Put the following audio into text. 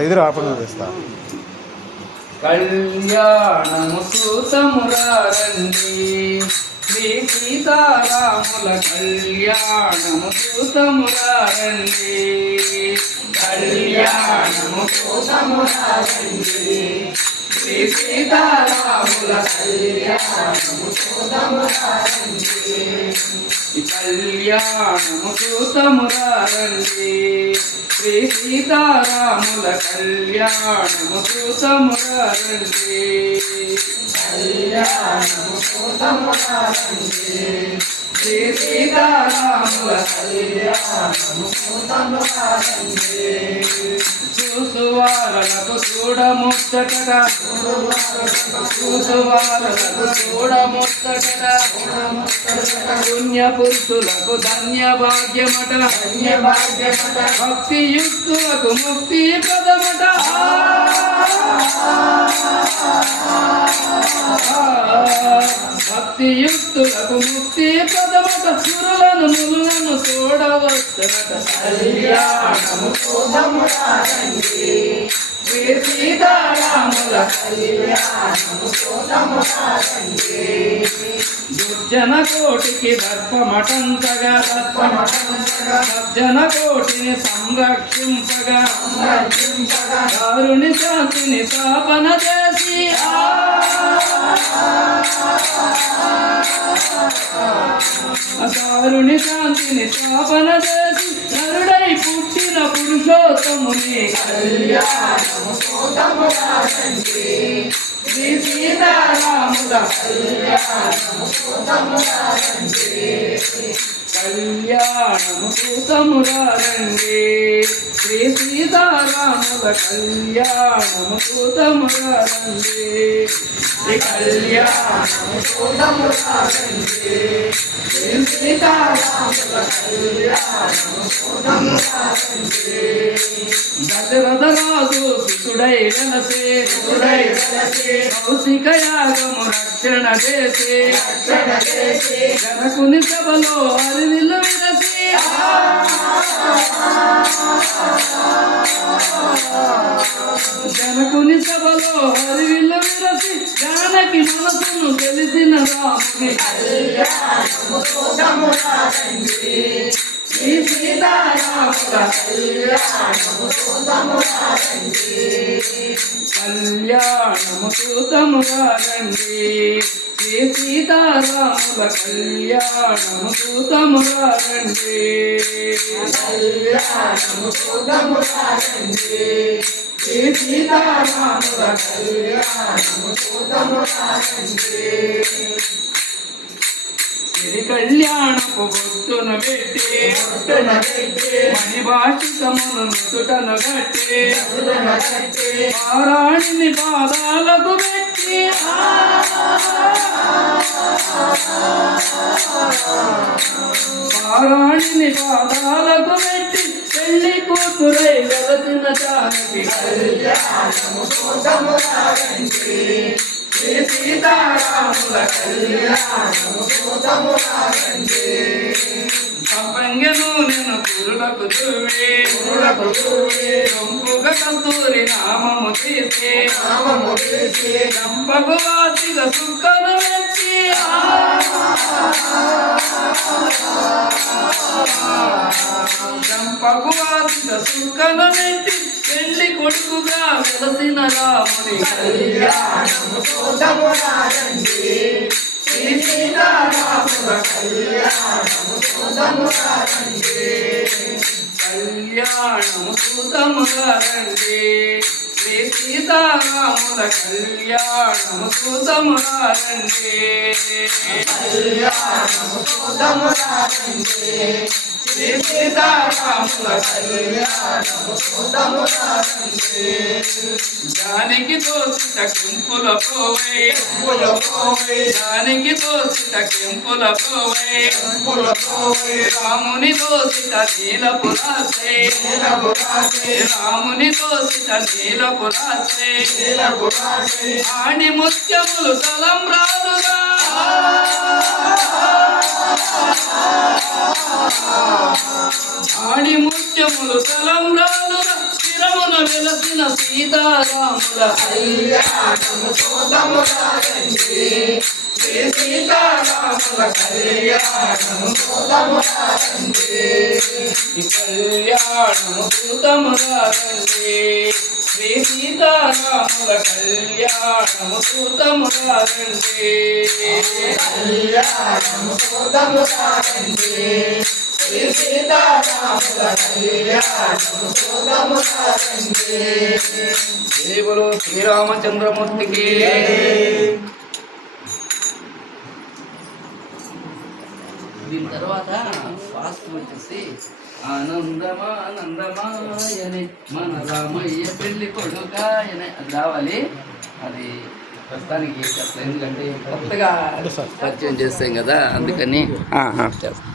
ఐదు రాకుండా తెస్తా. కళ్యాణము సూతమురారండి శ్రీ సీతారాముల కళ్యాణము సూతమురారండి. కళ్యాణము సూతమురారండి శ్రీ సీతారాముల కళ్యాణము సూతమురారండి. కళ్యాణము సూతమురారండి శ్రీ సీతారాముల కళ్యాణము సూతమురారండి. కళ్యాణము సూతమురారండి శ్రీ సీతారాముల కళ్యాణము సూతమురారండి. చూసువారలకు చూడముచ్చటగా చూసువారలకు చూడముచ్చటగా పుణ్య పురుషులకు ధన్య భాగ్యమట భక్తి యుక్తులకు ముక్తి పదమట. భక్తి యుక్తులకు ముక్తి పదమట సురులను మునులను చూడవచ్చనట. కళ్యాణము సూతమురారండి శ్రీ సీతారాముల కళ్యాణము సూతమురారండి. దుర్జన కోటికి దర్పమటంతగా సజ్జన కోటిని సంరక్షింపగా దారుని శాంతిని స్థాపన చేసి దారుని శాంతిని స్థాపన చేసి నరుడై పుట్టిన పురుషోత్తముని కళ్యాణము సూతమురారండి శ్రీ సీతారాముల కళ్యాణము సూతమురారండి. కళ్యాణము సూతమురారండి శ్రీ సీతారాముల కళ్యాణము సూతమురారండి. కళ్యాణము సూతమురారండి శ్రీ సీతారాముల కళ్యాణము సూతమురారండి. దశరథ రాజు శిశుడై వెలసే కౌశిక యాగము రక్షణ చేసే జనకుని సభలో అరివిల్లు విరసి జనకుని సభలో హరివిల్లు విరసి జానకి మనసును తెలిసిన రాముని కళ్యాణము సూతమురారండి శ్రీ సీతారాముల కళ్యాణము సూతమురారండి. కళ్యాణము సూతమురారండి శ్రీ సీతారాముల కళ్యాణము సూతమురారండి. కళ్యాణము సూతమురారండి శ్రీ సీతారాముల కళ్యాణము సూతమురారండి. శ్రీ కళ్యాణపు బొట్టును పెట్టి మణిభాషితమును నుదుటను గట్టి పారాణిని పాదాలకు పెట్టి పారాణిని పాదాలకు పెట్టి పెళ్లి కూతురై వెలసిన జానకి కళ్యాణము సూతమురారండి శ్రీ సీతారాముల కళ్యాణము సూతమురారండి. సంపంగను నేను కురులకు దువ్వి రొంపుగ కస్తూరి నామము తీసి రంపగు వాసిగ సుక్కను మెచ్చి రంపగు వాసిగ సుక్కను మెచ్చి పెళ్లి కొడుకుగా వెలసిన రాముని కళ్యాణము సూతమురారండి శ్రీ సీతారాముల కళ్యాణము సూతమురారండి. కళ్యాణము సూతమురారండి శ్రీ సీతారాముల కళ్యాణము సూతమురారండి. కళ్యాణము సూతమురారండి శ్రీ సీతారాముల కళ్యాణము సూతమురారండి. జానకి దోసిత కెంపుల పోవై జానకి దోసిత కెంపుల పోవై రాముని దోసిత నీలపు రాసే రాముని దోసిత నీలపు రాసే ఆడి ముత్యములు తలంబ్రాలుగా ఆడి ముత్య ముత్యములు తలంబ్రాలుగా స్థిరమున వెలసిన సీతారాముల కళ్యాణము చూడమురా రండి. శ్రీ సీతారాముల కళ్యాణము చూడమురా రండి. ఈ కళ్యాణము చూడమురా రండి. శ్రీ సీతారాముల కళ్యాణము చూడమురా రండి. కళ్యాణము చూడమురా రండి. శ్రీ సీతారాముల కళ్యాణము చూడమురా రండి. దేవుడు శ్రీరామచంద్రమూర్తికి. దీని తర్వాత ఫాస్ట్ వచ్చేసి ఆనందమానందమాయనే మన రామయ్య పెళ్లి కొడుకాయనే అది రావాలి. అది ప్రస్తుతానికి చెప్పలేదు, ఎందుకంటే కొత్తగా పరిచయం చేస్తాం కదా, అందుకని చేస్తాం.